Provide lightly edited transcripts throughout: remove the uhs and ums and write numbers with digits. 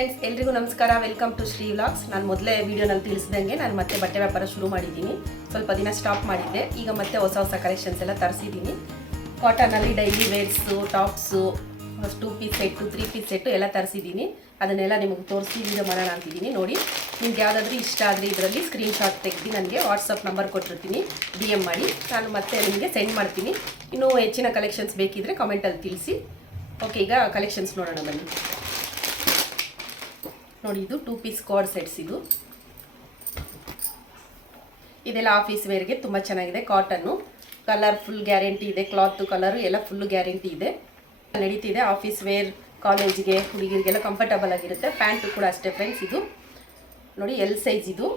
Friends, ಎಲ್ರಿಗೂ ನಮಸ್ಕಾರ. Welcome to Shri vlogs. ನಾನು ಮೊದಲೇ ವೀಡಿಯೋನಲ್ಲಿ ತಿಳಿಸಿದಂಗೆ ನಾನು ಮತ್ತೆ ಬಟ್ಟೆ ವ್ಯಾಪಾರ ಶುರು ಮಾಡಿದ್ದೀನಿ. ಸ್ವಲ್ಪ ದಿನ ಸ್ಟಾಪ್ ಮಾಡಿದ್ದೆ. ಈಗ ಮತ್ತೆ ಹೊಸ ಕಲೆಕ್ಷನ್ಸ್ ಎಲ್ಲ ತರಿಸಿದ್ದೀನಿ. ಕಾಟನಲ್ಲಿ daily wears, tops, 2 piece set, 3 piece set ಎಲ್ಲ ತರಿಸಿದ್ದೀನಿ. ಅದನ್ನೆಲ್ಲ ನಿಮಗೆ ತೋರಿಸಿ ವೀಡಿಯೋ ಮಾಡೋಣ ಅಂತಿದ್ದೀನಿ. ನೋಡಿ, ನಿಮ್ಗೆ ಯಾವುದಾದ್ರೂ ಇಷ್ಟ ಆದರೆ ಇದರಲ್ಲಿ ಸ್ಕ್ರೀನ್ಶಾಟ್ ತೆಗೆದು ನನಗೆ ವಾಟ್ಸಪ್ ನಂಬರ್ ಕೊಟ್ಟಿರ್ತೀನಿ, DM ಮಾಡಿ. ನಾನು ಮತ್ತೆ ನಿಮಗೆ ಸೆಂಡ್ ಮಾಡ್ತೀನಿ. ಇನ್ನೂ ಹೆಚ್ಚಿನ ಕಲೆಕ್ಷನ್ಸ್ ಬೇಕಿದ್ದರೆ ಕಮೆಂಟಲ್ಲಿ ತಿಳಿಸಿ. ಓಕೆ, ಈಗ ಕಲೆಕ್ಷನ್ಸ್ ನೋಡೋಣ ಬನ್ನಿ. ನೋಡಿ, ಇದು 2 ಪೀಸ್ ಕಾರ್ಡ್ ಸೆಟ್ಸ್. ಇದೆಲ್ಲ ಆಫೀಸ್ ವೇರ್ಗೆ ತುಂಬ ಚೆನ್ನಾಗಿದೆ. ಕಾಟನ್ನು, ಕಲರ್ ಫುಲ್ ಗ್ಯಾರಂಟಿ ಇದೆ. ಕ್ಲಾತ್ ಕಲರು ಎಲ್ಲ ಫುಲ್ಲು ಗ್ಯಾರಂಟಿ ಇದೆ. ನಡೀತಿದೆ ಆಫೀಸ್ ವೇರ್, ಕಾಲೇಜಿಗೆ, ಹುಡುಗಿರಿಗೆಲ್ಲ ಕಂಫರ್ಟಬಲ್ ಆಗಿರುತ್ತೆ. ಪ್ಯಾಂಟು ಕೂಡ ಅಷ್ಟೇ ಫ್ರೆಂಡ್ಸ್. ಇದು ನೋಡಿ, ಎಲ್ ಸೈಜ್. ಇದು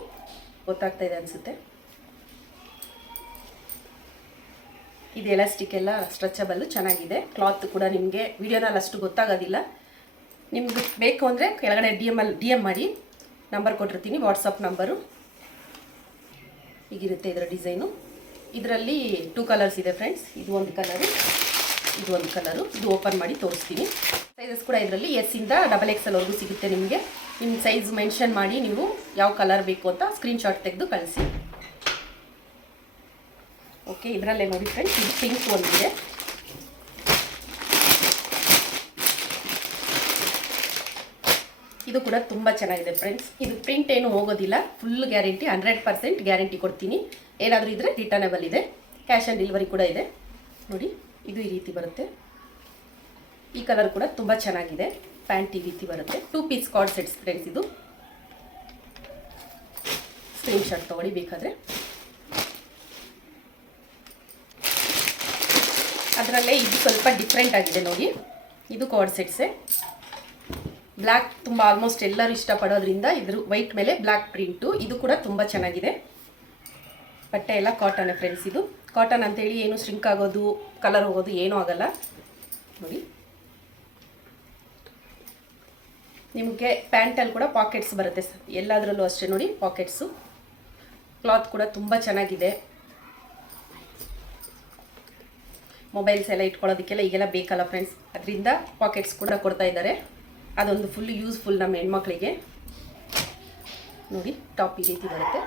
ಗೊತ್ತಾಗ್ತಾ ಇದೆ ಅನಿಸುತ್ತೆ. ಇದು ಎಲಾಸ್ಟಿಕ್ ಎಲ್ಲ ಸ್ಟ್ರೆಚಬಲ್ಲು ಚೆನ್ನಾಗಿದೆ. ಕ್ಲಾತ್ ಕೂಡ ನಿಮಗೆ ವಿಡಿಯೋನಲ್ಲಿ ಅಷ್ಟು ಗೊತ್ತಾಗೋದಿಲ್ಲ. ನಿಮ್ಗೆ ಬೇಕು ಅಂದರೆ ಕೆಳಗಡೆ DM ಮಾಡಿ, ನಂಬರ್ ಕೊಟ್ಟಿರ್ತೀನಿ, ವಾಟ್ಸಪ್ ನಂಬರು. ಹೀಗಿರುತ್ತೆ ಇದರ ಡಿಸೈನು. ಇದರಲ್ಲಿ 2 ಕಲರ್ಸ್ ಇದೆ ಫ್ರೆಂಡ್ಸ್. ಇದು ಒಂದು ಕಲರು, ಇದು ಒಂದು ಕಲರು. ಇದು ಓಪನ್ ಮಾಡಿ ತೋರಿಸ್ತೀನಿ. ಸೈಜಸ್ ಕೂಡ ಇದರಲ್ಲಿ S ಇಂದ XXL ವರೆಗೂ ಸಿಗುತ್ತೆ ನಿಮಗೆ. ನಿಮ್ಮ ಸೈಜ್ ಮೆನ್ಷನ್ ಮಾಡಿ ನೀವು ಯಾವ ಕಲರ್ ಬೇಕು ಅಂತ ಸ್ಕ್ರೀನ್ಶಾಟ್ ತೆಗೆದು ಕಳಿಸಿ. ಓಕೆ, ಇದರಲ್ಲೇ ನೋಡಿ ಫ್ರೆಂಡ್ಸ್, ಇದು ಪಿಂಕ್ ಒಂದಿದೆ. ಇದು ಕೂಡ ತುಂಬ ಚೆನ್ನಾಗಿದೆ ಫ್ರೆಂಡ್ಸ್. ಇದು ಪ್ರಿಂಟ್ ಏನು ಹೋಗೋದಿಲ್ಲ. ಫುಲ್ ಗ್ಯಾರಂಟಿ, 100% ಗ್ಯಾರಂಟಿ ಕೊಡ್ತೀನಿ. ಏನಾದರೂ ಇದ್ದರೆ ರಿಟರ್ನಬಲ್ ಇದೆ. ಕ್ಯಾಶ್ ಆನ್ ಡೆಲಿವರಿ ಕೂಡ ಇದೆ. ನೋಡಿ, ಇದು ಈ ರೀತಿ ಬರುತ್ತೆ. ಈ ಕಲರ್ ಕೂಡ ತುಂಬ ಚೆನ್ನಾಗಿದೆ. ಪ್ಯಾಂಟ್ ಈ ರೀತಿ ಬರುತ್ತೆ. 2 ಪೀಸ್ ಕಾರ್ಡ್ ಸೆಟ್ಸ್ ಫ್ರೆಂಡ್ಸ್. ಇದು ಸ್ಕ್ರೀನ್ಶಾಟ್ ತೊಗೊಳ್ಳಿ ಬೇಕಾದರೆ. ಅದರಲ್ಲೇ ಇದು ಸ್ವಲ್ಪ ಡಿಫ್ರೆಂಟ್ ಆಗಿದೆ ನೋಡಿ. ಇದು ಕಾರ್ಡ್ ಸೆಟ್ಸೇ. ಬ್ಲ್ಯಾಕ್ ತುಂಬ ಆಲ್ಮೋಸ್ಟ್ ಎಲ್ಲರೂ ಇಷ್ಟಪಡೋದ್ರಿಂದ ಇದ್ರ ವೈಟ್ ಮೇಲೆ ಬ್ಲ್ಯಾಕ್ ಪ್ರಿಂಟು. ಇದು ಕೂಡ ತುಂಬ ಚೆನ್ನಾಗಿದೆ. ಬಟ್ಟೆ ಎಲ್ಲ ಕಾಟನ್ ಫ್ರೆಂಡ್ಸ್. ಇದು ಕಾಟನ್ ಅಂತೇಳಿ ಏನು ಸ್ಟ್ರಿಂಕ್ ಆಗೋದು, ಕಲರ್ ಹೋಗೋದು ಏನೂ ಆಗಲ್ಲ. ನೋಡಿ, ನಿಮಗೆ ಪ್ಯಾಂಟಲ್ಲಿ ಕೂಡ ಪಾಕೆಟ್ಸ್ ಬರುತ್ತೆ ಎಲ್ಲದರಲ್ಲೂ ಅಷ್ಟೇ. ನೋಡಿ, ಪಾಕೆಟ್ಸು. ಕ್ಲಾತ್ ಕೂಡ ತುಂಬ ಚೆನ್ನಾಗಿದೆ. ಮೊಬೈಲ್ಸ್ ಎಲ್ಲ ಇಟ್ಕೊಳ್ಳೋದಕ್ಕೆಲ್ಲ ಈಗೆಲ್ಲ ಬೇಕಲ್ಲ ಫ್ರೆಂಡ್ಸ್, ಅದರಿಂದ ಪಾಕೆಟ್ಸ್ ಕೂಡ ಕೊಡ್ತಾ ಇದ್ದಾರೆ. ಅದೊಂದು ಫುಲ್ ಯೂಸ್ಫುಲ್ ನಮ್ಮ ಹೆಣ್ಮಕ್ಳಿಗೆ. ನೋಡಿ, ಟಾಪ್ ಈ ರೀತಿ ಬರುತ್ತೆ.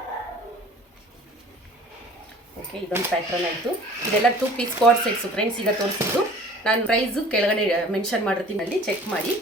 ಓಕೆ, ಇದೊಂದು ಪ್ಯಾಟ್ರನ್ ಆಯಿತು. ಇದೆಲ್ಲ 2 ಪೀಸ್ ಕಾರ್ಡ್ ಸೆಟ್ಸು ಫ್ರೆಂಡ್ಸ್. ಈಗ ತೋರಿಸಿದ್ದು ನಾನು ಪ್ರೈಸು ಕೆಳಗಡೆ ಮೆನ್ಷನ್ ಮಾಡಿರ್ತೀನಿ, ಅಲ್ಲಿ ಚೆಕ್ ಮಾಡಿ.